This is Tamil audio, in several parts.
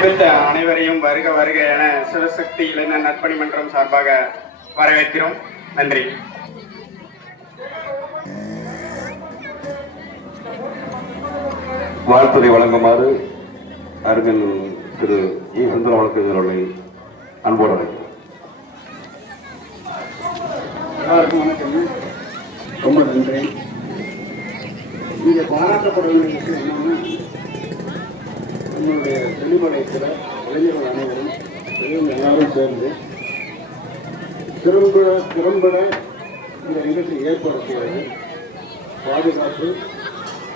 அழைத்த அனைவரையும் வருக வருக என சிவசக்தி இளைஞர் நற்பணி மன்றம் சார்பாக வரவேற்கிறோம். நன்றி. வாழ்த்துறை வழங்குமாறு அருகில் திரு இ. சுந்தர வழக்கறிஞர்களை அன்போடு அழைக்கிறேன். எல்லாருக்கும் வணக்கம். ரொம்ப நன்றி. இங்கே பாராட்டப்பட வேண்டிய விஷயம் என்னன்னா, நம்மளுடைய தெளிவடைக்கிற இளைஞர்கள் அனைவரும் பெரியவங்க எல்லாரும் சேர்ந்து திறம்பட இந்த நிகழ்ச்சி ஏற்பாடு செய்வது, பாதுகாப்பு,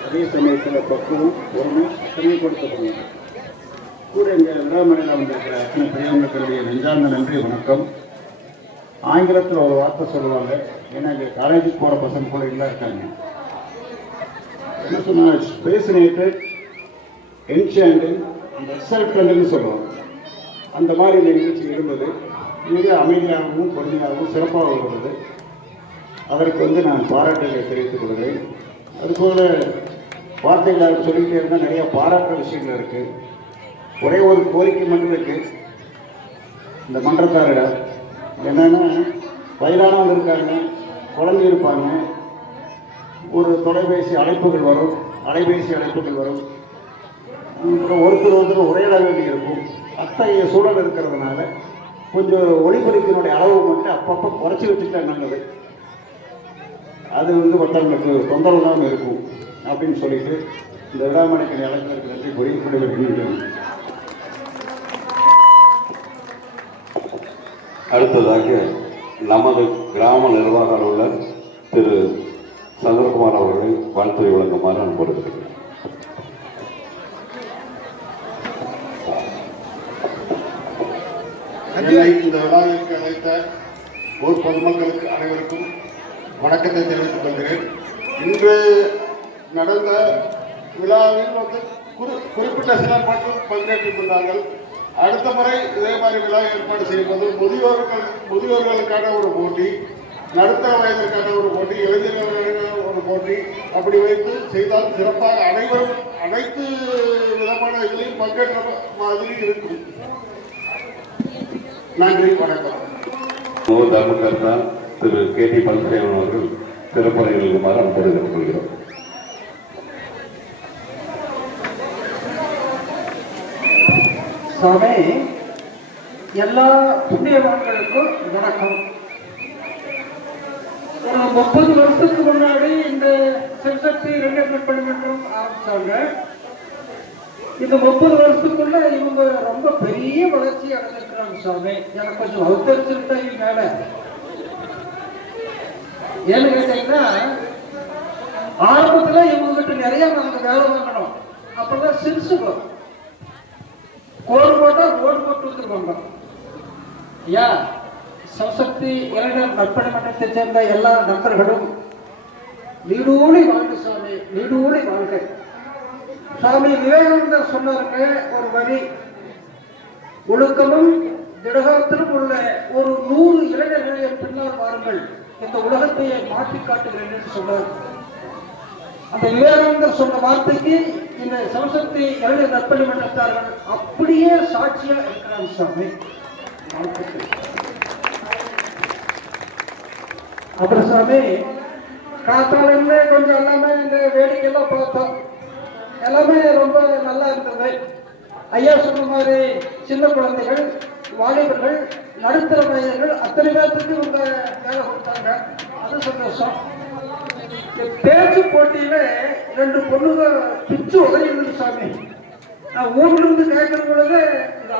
அதே சமயத்தில் பக்குவம் பொறுமை தெளிவுபடுத்தப்படும். கூட இங்கே விழாமலையில் வந்திருக்கிற அத்தனை பெரியவங்களுடைய நெஞ்சார்ந்த நன்றி வணக்கம். ஆங்கிலத்தில் ஒரு வார்த்தை சொல்லுவாங்க, ஏன்னா இங்கே காலேஜுக்கு போகிற பசங்க கூட இல்லை இருக்காங்க. என்ன சொன்னால் ஸ்பேசினேட்டட் என்சாண்டிங் அந்த எக்ஸல்ட்னு சொல்லுவாங்க. அந்த மாதிரி இந்த நிகழ்ச்சி இருந்தது. மிக அமைதியாகவும் பொறுமையாகவும் சிறப்பாக இருந்தது. அதற்கு நான் பாராட்டுகளை தெரிவித்துக் கொள்கிறேன். அதுபோல் வார்த்தைகளை சொல்லிக்கிட்டே இருந்தால் நிறைய பாராட்டுற விஷயங்கள் இருக்குது. ஒரே ஒரு கோரிக்கை மட்டும் இருக்குது இந்த மன்றத்தாரிடம். என்னென்னா, வயதானவங்க இருக்காங்க, குழந்தை இருப்பாங்க, ஒரு தொலைபேசி அழைப்புகள் வரும், அலைபேசி அழைப்புகள் வரும், ஒருத்தர் உரையாட வேண்டி இருக்கும். அத்தகைய சூழல் இருக்கிறதுனால கொஞ்சம் ஒளிபெருக்கினுடைய அளவு மட்டும் அப்பப்போ குறைச்சி வச்சுட்டா நல்லது. அது மற்றவங்களுக்கு தொந்தரவு இல்லாமல் இருக்கும் அப்படின்னு சொல்லிட்டு இந்த விழாமணிக்கு அழைக்கிறதுக்கு நன்றி கூறி விடைபெறுகிறேன். அடுத்ததாக நமது கிராம நிர்வாக அலுவலர் திரு சந்திரகுமார் அவர்களை வாழ்த்துறை வழங்குமாறு அன்போடு இருக்கிறேன். இந்த விழாவிற்கு அழைத்த ஊர் பொதுமக்களுக்கு அனைவருக்கும் வணக்கத்தை தெரிவித்துக் கொள்கிறேன். இன்று நடந்த விழாவில் குறிப்பிட்ட சிலர் மட்டும் பங்கேற்றுக் கொண்டார்கள். அடுத்த முறை இதே மாதிரி விழா ஏற்பாடு செய்வது முதியோர்களுக்கான ஒரு போட்டி, நடுத்தர வயதிற்கான ஒரு போட்டி, இளைஞர்களுக்கான ஒரு போட்டி அப்படி வைத்து செய்தால் சிறப்பாக அனைத்து விதமான இதிலையும் பங்கேற்ற மாதிரி இருக்கும். நன்றி, வணக்கம். தர்மகர்த்தா திரு கே டி பழனிசாமி அவர்கள் சிறப்புரை நிகழ்வுமாறு அன்போடு கேட்டுக்கொள்கிறோம். சாமி, எல்லா புண்ணியவான்களுக்கும் வணக்கம். ஒரு 30 வருஷத்துக்கு முன்னாடி இந்த சிவசக்தி இளைஞர் நற்பணி மன்றம் ஆரம்பிச்சாங்க. இந்த 30 வருஷத்துக்குள்ள இவங்க ரொம்ப பெரிய வளர்ச்சி அடைஞ்சிருக்கிறாங்க சாமி. எனக்கு கொஞ்சம் அவுத்தரிச்சுட்டா மேல ஏன்னு கேட்டீங்கன்னா, ஆரம்பத்துல இவங்க கிட்ட நிறைய நமக்கு வேலை வாங்கணும். அப்பதான் சிறுசு வரும். கோடு போட்டா ரோடு போட்டு வந்துருவாங்க. ஐயா, சிவசக்தி இளைஞர் நற்பணி மன்றத்தை சேர்ந்த எல்லா நண்பர்களும் நீடூழி வாழ்க சாமி, நீடூழி வாழ்க. சுவாமி விவேகானந்தர் சொன்னாருங்க ஒரு வரி, ஒழுக்கமும் திடகாத்திலும் உள்ள ஒரு 100 இளைஞர்களை என் பின்னால் வாருங்கள், இந்த உலகத்தையே மாற்றி காட்டுகிறேன் என்று சொன்னார். அந்த விவேகானந்தர் சொன்ன வார்த்தைக்கு இந்த சிவசக்தி இளைஞர் நற்பணி மன்றத்தார்கள் அப்படியே சாட்சியா இருக்கிறாங்க சாமி. அப்புறம் சாமி, காத்தால கொஞ்சம் எல்லாமே இந்த வேடிக்கையெல்லாம் பார்த்தோம். எல்லாமே ரொம்ப நல்லா இருந்தது. ஐயா சொன்ன மாதிரி சின்ன குழந்தைகள், வாலிபர்கள், நடுத்தர வயதிகள் அத்தனை பேர்த்துக்கு இவங்க வேலை கொடுத்தாங்க. அது சந்தோஷம். பேச்சு போட்டியில 2 பொண்ணுங்க பிச்சு உதவிடுது சாமி. நான் ஊர்ல இருந்து கேட்கிற பொழுது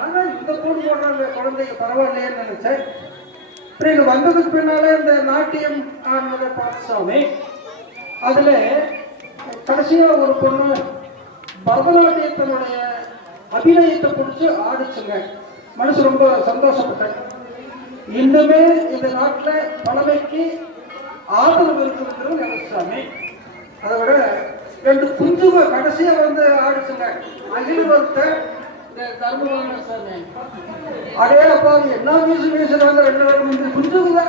ஆனா இந்த பொண்ணு போடுறாங்க குழந்தைங்க பரவாயில்லையேன்னு நினைச்சேன். அப்புறம் வந்ததுக்கு பின்னாலே இந்த நாட்டியம் ஆனதை பார்த்து சாமி, அதுல கடைசியா ஒரு பொண்ணு பரதநாட்டியத்தினுடைய அபிநயத்தை பிடிச்சி ஆடிச்சுங்க. மனசு ரொம்ப சந்தோஷப்பட்டேன். இன்னுமே இந்த நாட்டில் பழமைக்கு ஆதரவு இருக்கிறது நினைச்சாமி. அதை விட 2 குஞ்சுங்க கடைசியா ஆடிச்சுங்க. அகில தர்மபுரம் சாமி, அதே அப்பா என்ன வீசுறாங்க 2 குஞ்சுங்க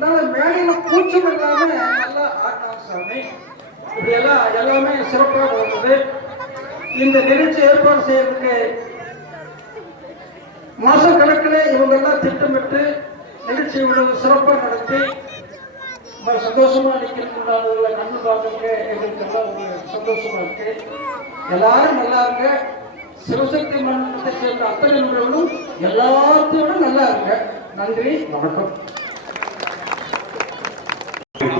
தான் மேலையில கூச்சம் இல்லாம நல்லா ஆட்டாங்க சாமி. இப்படி எல்லாமே சிறப்பாக வருது. இந்த நிகழ்ச்சி ஏற்பாடு செய்யறதுக்கு இவங்கெல்லாம் திட்டமிட்டு நிகழ்ச்சி இவ்வளவு சிறப்பாக நடத்தி ரொம்ப சந்தோஷமா நிற்கிறது. அவங்களை கண்ணு பார்க்க எங்களுக்கு எல்லாம் ஒரு சந்தோஷமா இருக்கு. எல்லாரும் நல்லா இருங்க. சிவசக்தி மண்டலத்தை சேர்ந்த அத்தனை நிறுவனங்களும் எல்லாத்தையோட நல்லா இருங்க. நன்றி, வணக்கம்.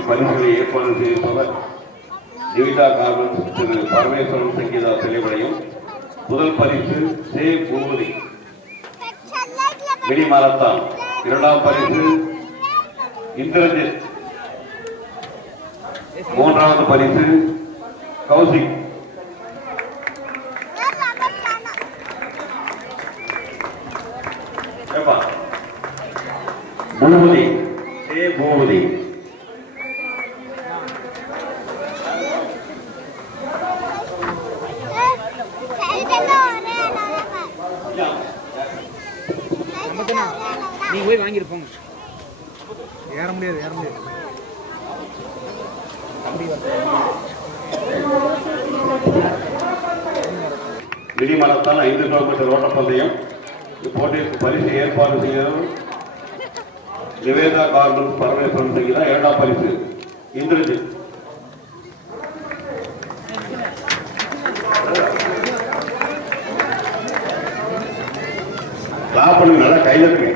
பரிசுகளை ஏற்பாடு செய்திருப்பவர் நிவிதா கார்மெண்ட்ஸ் திரு பரமேஸ்வரன் சங்கீதா தெளிவடையும். முதல் பரிசு சே பூமதி மினி மாரத்தான். இரண்டாம் பரிசு இந்திரஜித். மூன்றாவது பரிசு கௌசிக். பூமதி சே பூமதி. நீங்க போய் வாங்கிருப்போங்க. ஏற முடியாது. மினி மாரத்தான் 5 கிலோமீட்டர் ஓட்டப்பந்தயம். இப்போட்டிற்கு பரிசு ஏற்பாடு செய்தவர் நிவேதா கார்மெண்ட்ஸ் பரமேஸ்வரன் சங்கீதா. இரண்டாம் பரிசு இந்திரஜித். லாபணி நல்லா கைதட்டுங்க.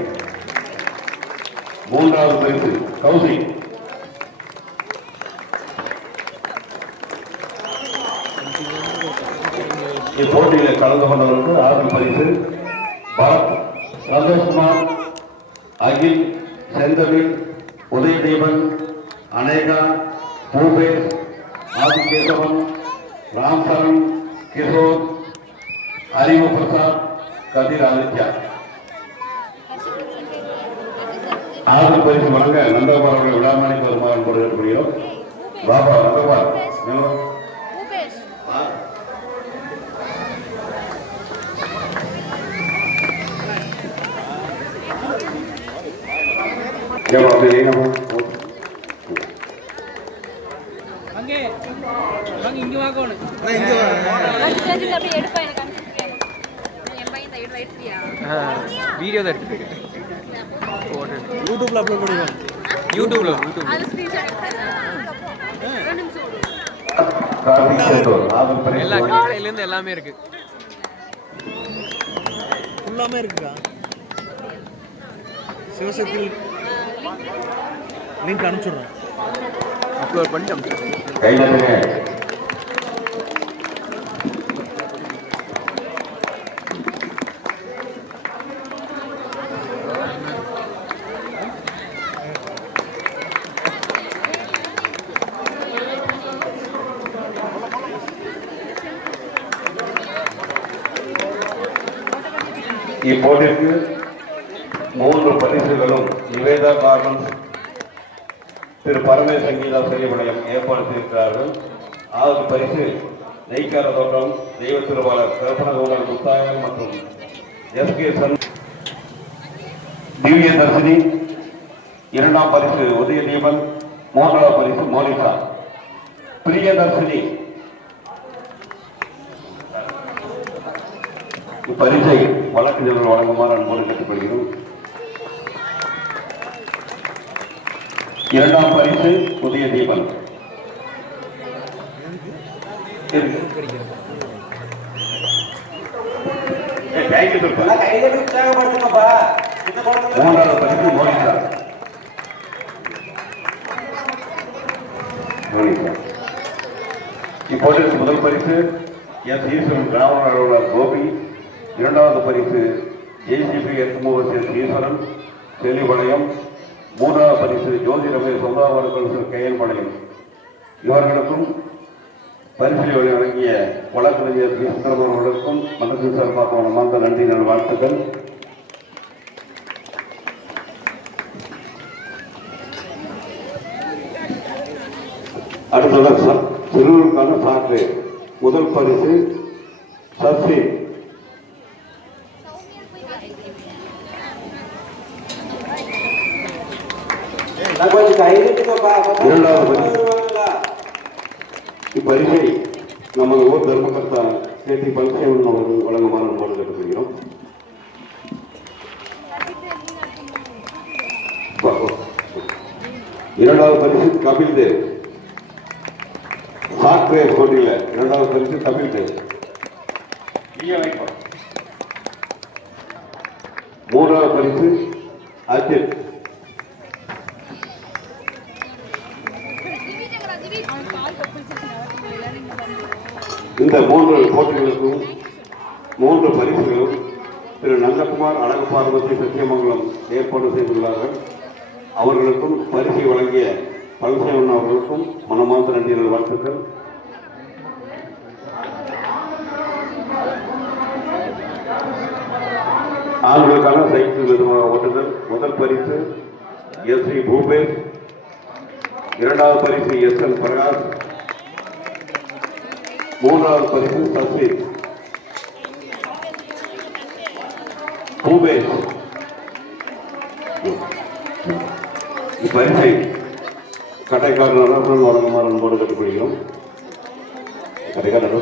மூன்றாவது பரிசு கௌசிக். இப்போட்டியில் கலந்து கொண்டவருக்கு ஆறு பரிசு பரத், சந்தோஷ்குமார், அகில், செந்தமிழ், உதயதேவன், அனேகா, பூபேஷ், ஆதிகேசவன், ராம்சரண், கிஷோர், ஹரிம பிரசாத், கதிர் ஆதித்யா. ஆறு பரிசு வழங்க நந்தகுமார் அவர்கள் விழாமணிக்கு வருமாறு கொடுக்கப்படுகிறோம். பாபா நந்தகுமார் இங்க வாங்கணும். வீடியோ தான் எடுத்துட்டு யூடியூப்ல அப்லோட் பண்ணுங்க. யூடியூப்ல எல்லா கீழ இருந்து எல்லாமே இருக்கு. ஃபுல்லாமே இருக்குடா. சிவசக்தி லிங்க் அனுப்பிச்சுடுறேன். அப்லோட் பண்ணி அனுப்பிச்சுடுறேன். இப்போட்டிற்கு 3 பரிசுகளும் நிவேதா கார்மெண்ட்ஸ் திரு பரமே சங்கீதா தெளிவடையும் ஏற்பாடு செய்திருக்கிறார்கள். 6வது பரிசு நெய்க்கார தோட்டம் தெய்வ திருவாளர் கருப்பணகவுடர் முத்தாயன் மற்றும் எஸ்கே சன் திவ்ய தர்சினி. 2ஆம் பரிசு உதயதீபன். 3வது பரிசு மோனிகா. பிரியதர்சினி இப்பரிசை வழக்கறிஞர்கள் வழங்குமாறு அன்போடு கேட்டுக்கொள்கிறோம். 2ஆம் பரிசு புதிய தீபன். மூன்றாவது பரிசு மோனிகா. இப்போட்டிற்கு முதல் பரிசு எஸ் ஈஸ்வரன் கிராம அலுவலர் கோபி. 2வது பரிசு ஜேசிபி எஸ் ஈஸ்வரன் தெளிவடையம். 3வது பரிசு ஜோதி ரமேஷ் சொந்தாவர்கள் கையல் படையும். இவர்களுக்கும் பரிசுகளை வழங்கிய வழக்கறிஞர் சுந்தரம் அவர்களுக்கும் மன்றத்தின் சார்பாக மனமார்ந்த நன்றி வாழ்த்துக்கள். அடுத்ததாக சிறுவருக்கான சாக்லேட். முதல் பரிசு சசி. 2வது பரிசு இப்பரிசை நமது ஊர் தர்மகர்த்தா கேட்டி பல்சேவன் அவர்கள் வழங்குமாறு கேட்டுக்கொள்கிறோம். இரண்டாவது பரிசு கபில் தேவ். ஷார்ட் ரேஸ் போட்டியில் இரண்டாவது பரிசு கபில் தேவ். மூன்றாவது பரிசு அஜித். இந்த 3 போட்டிகளுக்கும் 3 பரிசுகளும் திரு நந்தகுமார், அழகு பார்வதி, சத்தியமங்கலம் ஏற்பாடு செய்துள்ளார்கள். அவர்களுக்கும் பரிசை வழங்கிய பழனிசாமி அவர்களுக்கும் மனமார்ந்த நன்றிகள், வாழ்த்துக்கள். ஆண்களுக்கான சைக்கிள் நிர்வாக ஓட்டுதல் முதல் பரிசு எஸ் ஸ்ரீ பூபேஷ், இரண்டாவது பரிசு எஸ் எல் பிரகாஷ், மூன்றாவது பரிசு சஸ்வீத். பூபேஷ் பரிசை கட்டைக்காரர் நடராஜன் வழங்குமாறு அன்போடு கட்டுப்படுகிறோம். கட்டைக்காரர்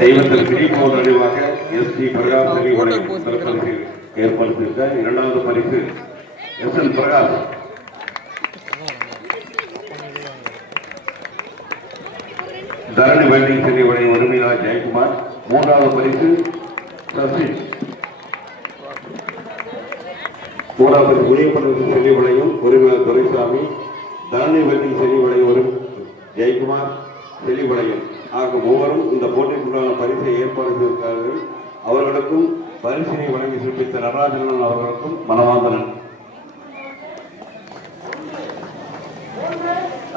தெய்வத்தில் பிடிப்போர் நினைவாக எஸ் டி பிரகாஷ் ஏற்பாடு செய்த இரண்டாவது பரிசு எஸ் எல் பிரகாஷ். தரணி வெல்டிங் செல்வி வழங்கும் உரிமையாளர் ஜெயக்குமார். மூன்றாவது பரிசு சசி. மூன்றாவது பரிசு குடியப்பள்ளி செல்வி வழங்கும் உரிமையாளர் துரைசாமி. தரணி வெல்டிங் செல்வி வழங்கும் ஜெயக்குமார், செல்வி வழங்கும் ஆக மூவரும் இந்த போட்டிக்குள்ளான பரிசை ஏற்பாடு செய்திருக்கிறார்கள். அவர்களுக்கும் பரிசினை வழங்கி சிறப்பித்த நடராஜன் அவர்களுக்கும் மனமார்ந்த நன்றி.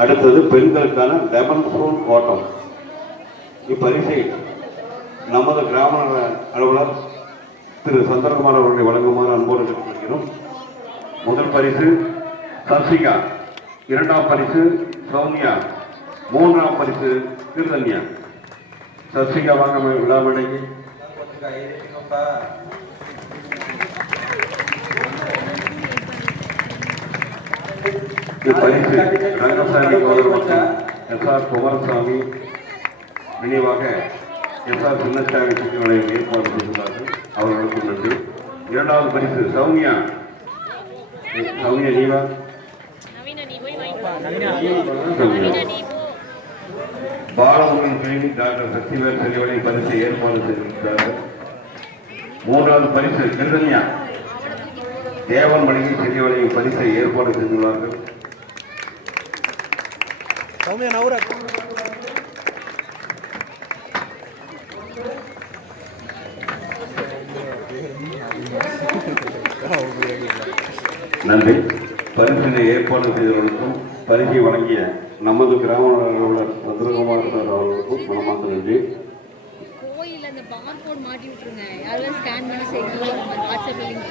அடுத்தது பெண்களுக்கான லெமன் ஸ்பூன் ஓட்டம். இப்பரிசை நமது கிராம அலுவலர் திரு சந்திரகுமார் அவர்களை வழங்குமாறு அன்போடு கேட்டுக்கொள்கிறோம். முதல் பரிசு சசிகா, இரண்டாம் பரிசு சௌமியா, மூன்றாம் பரிசு கீர்த்தன்யா. சசிகா வாங்க விழாமடைக்கு. இப்பரிசு ரங்கசாமி மற்றும் எஸ் ஆர் குமாரசாமி நினைவாக எஸ் ஆர் சின்னசாமி சுற்றுகளை ஏற்பாடு செய்துள்ளார்கள். அவர்களுக்கு நன்றி. இரண்டாவது பரிசு சௌமியா. சௌமியா நீவா பாலமுருகன் கிளினிக் டாக்டர் சக்திவேல் செல்வனை பரிசை ஏற்பாடு செய்திருக்கிறார்கள். மூன்றாவது பரிசு கீர்த்தன்யா. தேவன் மளிகை செல்வனை பரிசை ஏற்பாடு செய்துள்ளார்கள். நன்றி. பரிசினை ஏற்பாடு செய்தவர்களுக்கும் பரிசை வழங்கிய நமது கிராம அலுவலர் சந்திரகுமார் சார் அவர்களுக்கும் மனமார்ந்த நன்றி.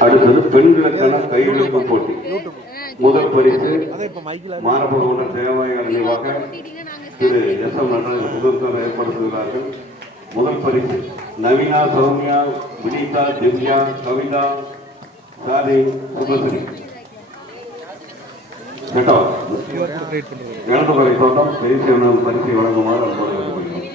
அடுத்தது பெண்களுக்கான கையெழுப்பு போட்டி. முதல் பரிசு மாரபகோட சேவைகள் நினைவாக திரு எஸ் எம் நடராஜன் முதல்வர் ஏற்படுத்துகிறார்கள். முதல் பரிசு நவீனா, சௌமியா, வினிதா, திவ்யா, கவிதா, சாதி, சுபஸ்ரீ. எழுத்துக்கலை தோட்டம் பெரிய பரிசை வழங்குமாறு அன்போடு கேட்டுக்கொள்கிறோம்.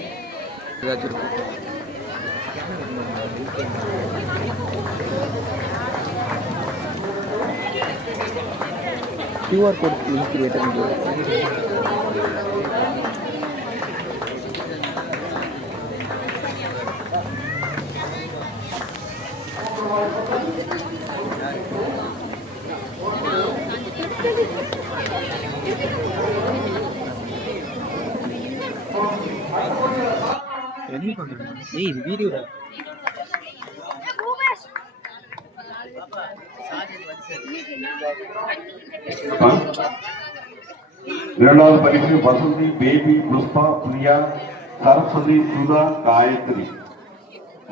QR code link creator video. Any content? Hey, video. இரண்டாவது பரிசு வசந்தி, பேபி, புஷ்பா, பிரியா, சரஸ்வதி, சுதா, காயத்ரி.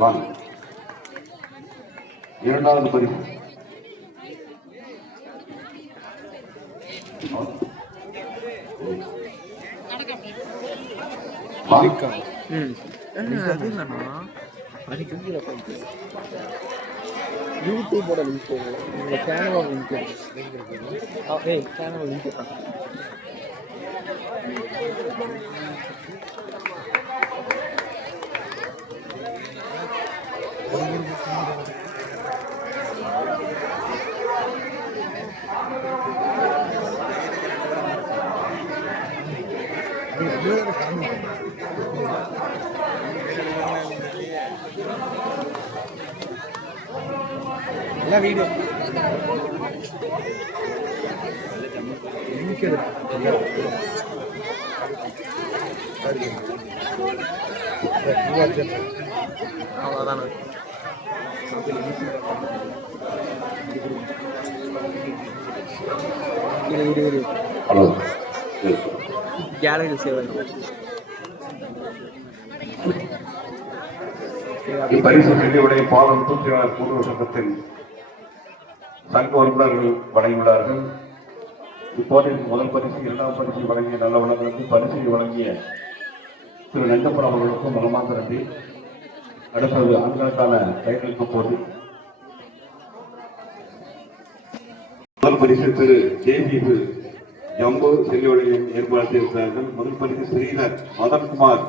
வாங்க. இரண்டாவது பரிசு யூடியூபோட லிங்க் உங்க சேனலோட லிங்க் சேனலோட லிங்க் எல்லாம் வீடியோ அவ்வளோதானே ஹலோ கேலரி சேவ் இப்பரிசு வெள்ளியுடைய பாலம் தூக்கியாளர் பூர்வ சங்கத்தின் சங்க உறுப்பினர்கள் வழங்கியுள்ளார்கள். இப்போட்டிற்கு முதல் பரிசு, இரண்டாம் பரிசு வழங்கிய நல்ல வளங்களுக்கு பரிசை வழங்கிய திரு நெஞ்சப்பன் அவர்களுக்கும் மனமார்ந்த நன்றி. அடுத்தது ஆண்களுக்கான கைகளுக்கு போட்டி. முதல் பரிசு திரு ஜேஜிபு ஜம்பு செல்லிவளையம் ஏற்பாடு செய்திருக்கிறார்கள். முதல் பரிசு ஸ்ரீதர் மதன்குமார்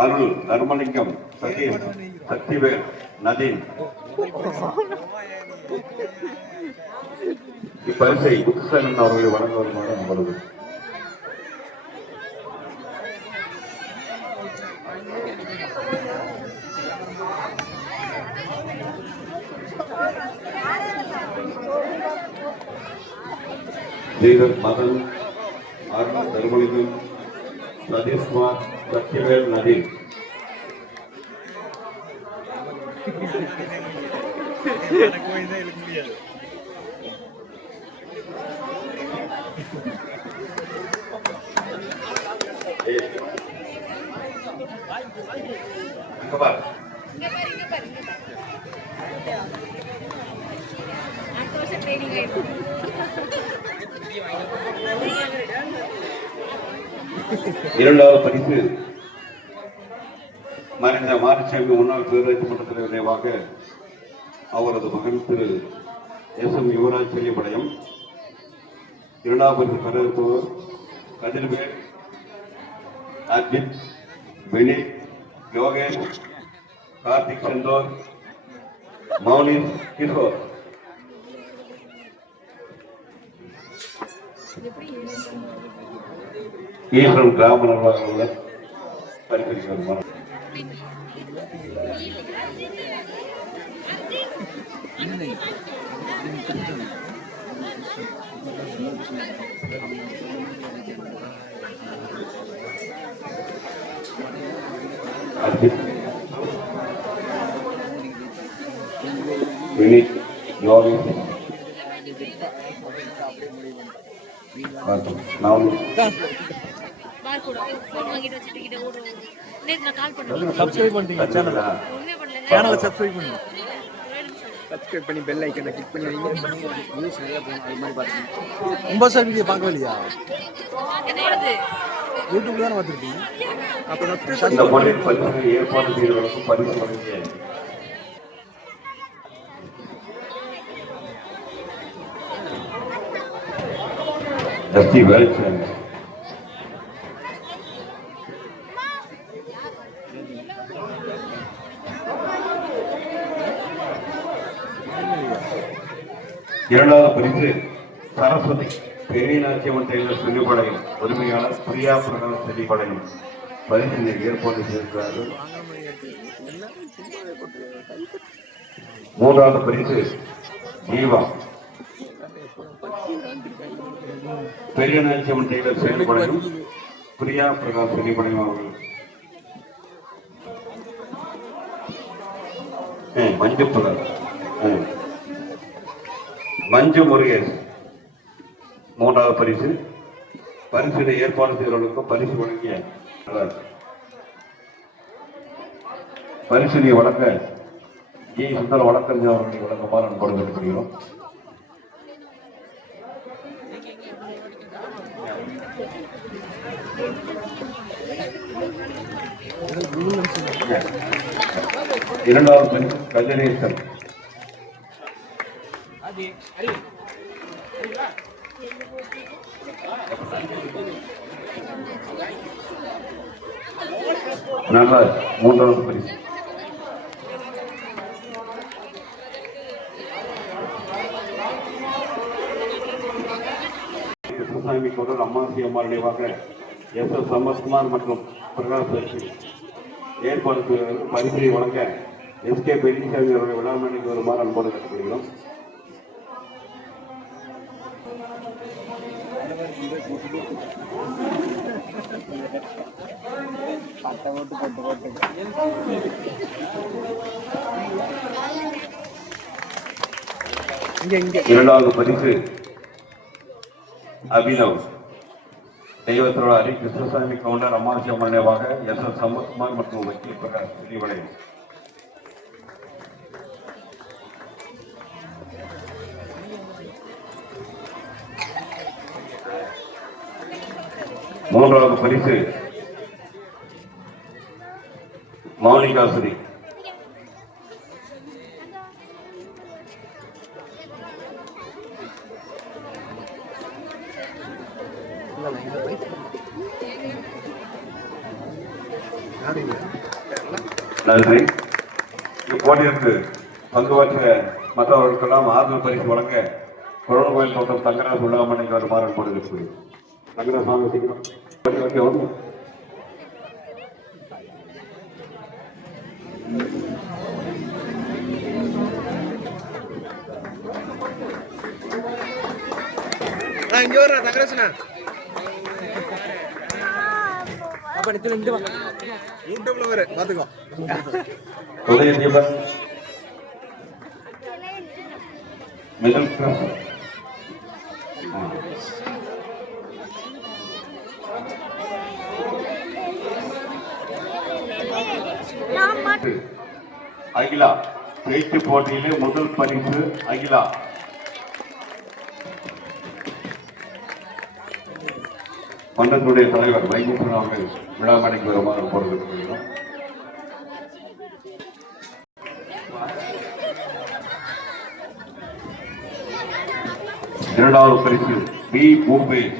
அருள் தர்மலிங்கம் சதீஷ் சக்திவேல் நதீன். இப்பரிசை புத்தசேனன் அவர்களை வழங்க வருமாறு அமர்வு. ஸ்ரீதர் மதன் அருள் தர்மலிங்கம் சதீஷ்குமார் சக்திவேல் நதீன். இரண்டாவது பரிசு மறைந்த மாரிசாமி முன்னாள் பேரூராட்சி மன்ற நினைவாக அவரது மகன் திரு எஸ்.எம். யுவராஜ் செல்லியபாளையம். இரண்டாவது பரிசு பெறுபவர் கதிர்வேல் அஜித் வினித் யோகேஷ் கார்த்திக் செந்தோர் மௌனிஷ் கிஷோர். ஈஸ்வரன் கிராம நிர்வாகங்கள் பரிசீலிக்க அஜித் வினித் யோகேஷ் சப்ஸ்கிரைப் பண்ணிட்டீங்க சேனலை சப்ஸ்கிரைப் பண்ணுங்க. சப்ஸ்கிரைப் பண்ணி பெல் ஐக்கனை கிளிக் பண்ணி வைங்க. நியூஸ் நிறைய போகும். அது மாதிரி பாருங்க. 9 வீடியோ பார்க்கவே இல்லையா? யூடியூப்ல தானே பார்த்துருக்கீங்க. அப்புறம் ஏற்பாடு செய்தவர்களுக்கு பரிசு வழங்கிய எஸ்டி வேலுச்சாமி. இரண்டாவது பரிசு சரஸ்வதி பெரியநாச்சியம்மன் டெய்லர் செல்லிபாளையம் உரிமையாளர் பிரியா பிரகாஷ் செல்லிபாளையம் பரிசினை ஏற்பாடு செய்திருக்கிறார்கள். மூன்றாவது பரிசு ஜீவா பெரியநாச்சியம்மன் டெய்லர் செல்லிபாளையம் பிரியா பிரகாஷ் செல்லிபாளையம் அவர்கள். மஞ்சு புலர் மஞ்சு முருகேஷ் மூன்றாவது பரிசு. பரிசினை ஏற்பாடு செய்தவர்களுக்கும் பரிசு வழங்கிய பரிசினை வழங்க ஜி சுந்தர வழக்கறிஞர் அவர்களை வழங்குமாறு அன்போடு கேட்டுக்கொள்கிறோம். இரண்டாவது பரிசு கல்யாணேசன் நல்ல மூன்றாவது பரிசு கிருஷ்ணசாமி குரல் அம்மாசி அம்மாள் நினைவாக எஸ் சம்பத்குமார் மற்றும் பிரகாஷ் ஏற்பாடு பரிசை வழங்க எஸ்கே பெரியசாமி அவருடைய விழாமணிக்கு வருமாறு அன்போடு கற்றுக்கொள்கிறோம். இரண்டாவது பரிசு அபினவ் தெய்வத்தோட ஹரி கிருஷ்ணசாமி கவுண்டர் அம்மாசி அம்மன் நினைவாக எஸ் சம்பத்குமார் மற்றும் வக்கீல் பிரகாஷ் திரிவளையம். மூன்றாவது பரிசு மௌனிகாசுரி நன்றி. இப்போட்டிற்கு பங்குபற்ற மற்றவர்களுக்கெல்லாம் ஆறுதல் பரிசு வழங்க குரல் கோயில் தோட்டம் தங்கராஜ் உள்ளாமணிக்கு வருமாறு போடுகிறது. தங்கராஜ் வாங்க சீக்கிரம். இங்க வர தங்கராஜனா அப்ப நித்துல இங்க வா யூடியூப்ல வர பாத்துக்கோ. உதயதீபன் மிடில் கிளாஸ் அகிலா பேச்சு போட்டியிலே முதல் பரிசு அகிலா. மன்றத்தினுடைய தலைவர் வைகுண்டன் அவர்கள் விழாமணிக்கு வருமாறு போடுகிறோம். இரண்டாவது பரிசு பி பூபேஷ்.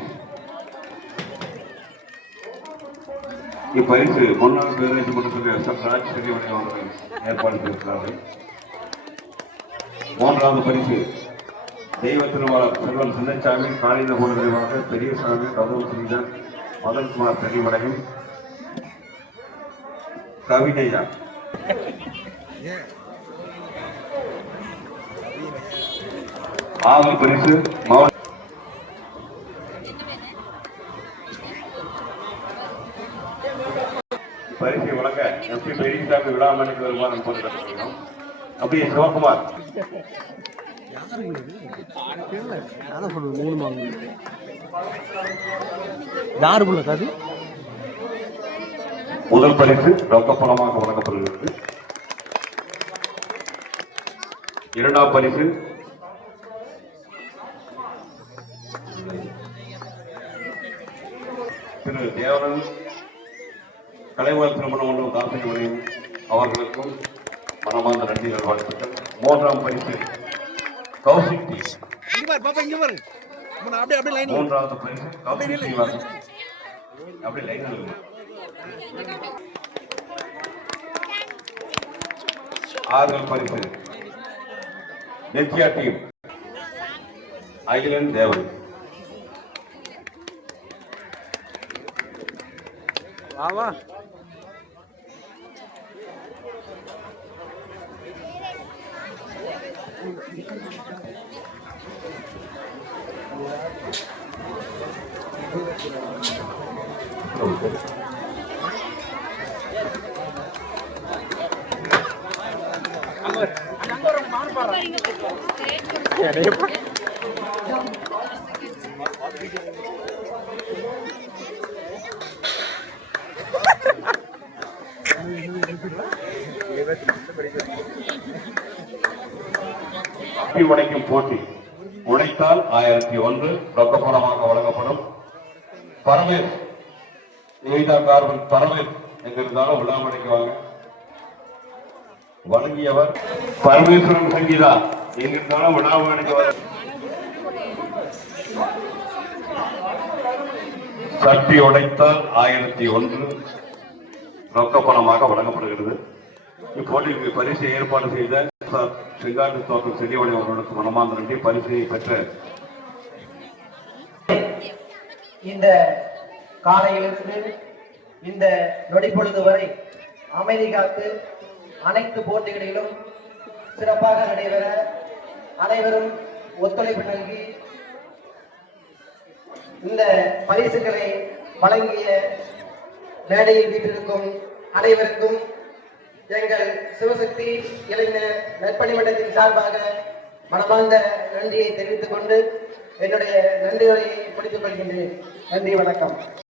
இப்பரிசு முன்னாள் பேரரசு மன்றத்தில் எஸ் எம் ராஜ் பெரியவனை அவர்கள் ஏற்பாடு செய்திருக்கிறார்கள். மூன்றாவது பரிசு தெய்வ திருவாளர் செல்வன் சின்னசாமி காளித போன நினைவாக பெரியசாமி கதவு சுந்தர் மதன்குமார் பெரியவனையும் கவிதையா. ஆறு பரிசு பரிசை வழங்க எஸ் பி பெரியசாமி விழாமணிக்கு வருமாறு போட்டுக்கிறோம். அப்படி சிவகுமார் முதல் பரிசு ரொக்கப்பணமாக வழங்கப்படுகிறது. இரண்டாம் பரிசு திரு தேவரன் கலைவாழ் திருமண மண்டபம் தாசிரியம் அவர்களுக்கும் மனமார்ந்த நன்றி நல்வாழ்த்துக்கள். மூன்றாம் பரிசு கௌசிக் டி. மூன்றாவது பரிசு கௌசிக் ஸ்ரீவாசன். அப்படி லைன் ஆறுதல் பரிசு நெச்சியா டீம் அகிலன் தேவன். ஆமா உடைக்கும் போட்டி உடைத்தால் 1001 ரொக்கப்பணமாக வழங்கப்படும். பரமேஷ் கார்பன் பரமேஷ் எங்க இருந்தாலும் விழாமணிக்கு வாங்க. வழங்கியவர் பரமேஸ்வரன் சங்கீதா எங்க இருந்தாலும் விழாமணிக்கு வாங்க. தட்டி உடைத்தால் 1001 ரொக்க பணமாக வழங்கப்படுகிறது. இப்போட்டிக்கு பரிசை ஏற்பாடு செய்த செங்காட்டு தோட்டம் செடிவனை அவர்களுக்கு மனமார்ந்த நன்றி. பரிசை பெற்ற இந்த காலையிலிருந்து இந்த நொடிப்பொழுது வரை அமைதி காத்து அனைத்து போட்டிகளிலும் சிறப்பாக நடைபெற அனைவரும் ஒத்துழைப்பு நல்கி இந்த பரிசுகளை வழங்கிய மேடையில் வீட்டிற்கும் அனைவருக்கும் எங்கள் சிவசக்தி இளைஞர் நற்பணி மன்றத்தின் சார்பாக மனமார்ந்த நன்றியை தெரிவித்துக் கொண்டு என்னுடைய நன்றி உரையை முடித்துக் கொள்கின்றேன். நன்றி, வணக்கம்.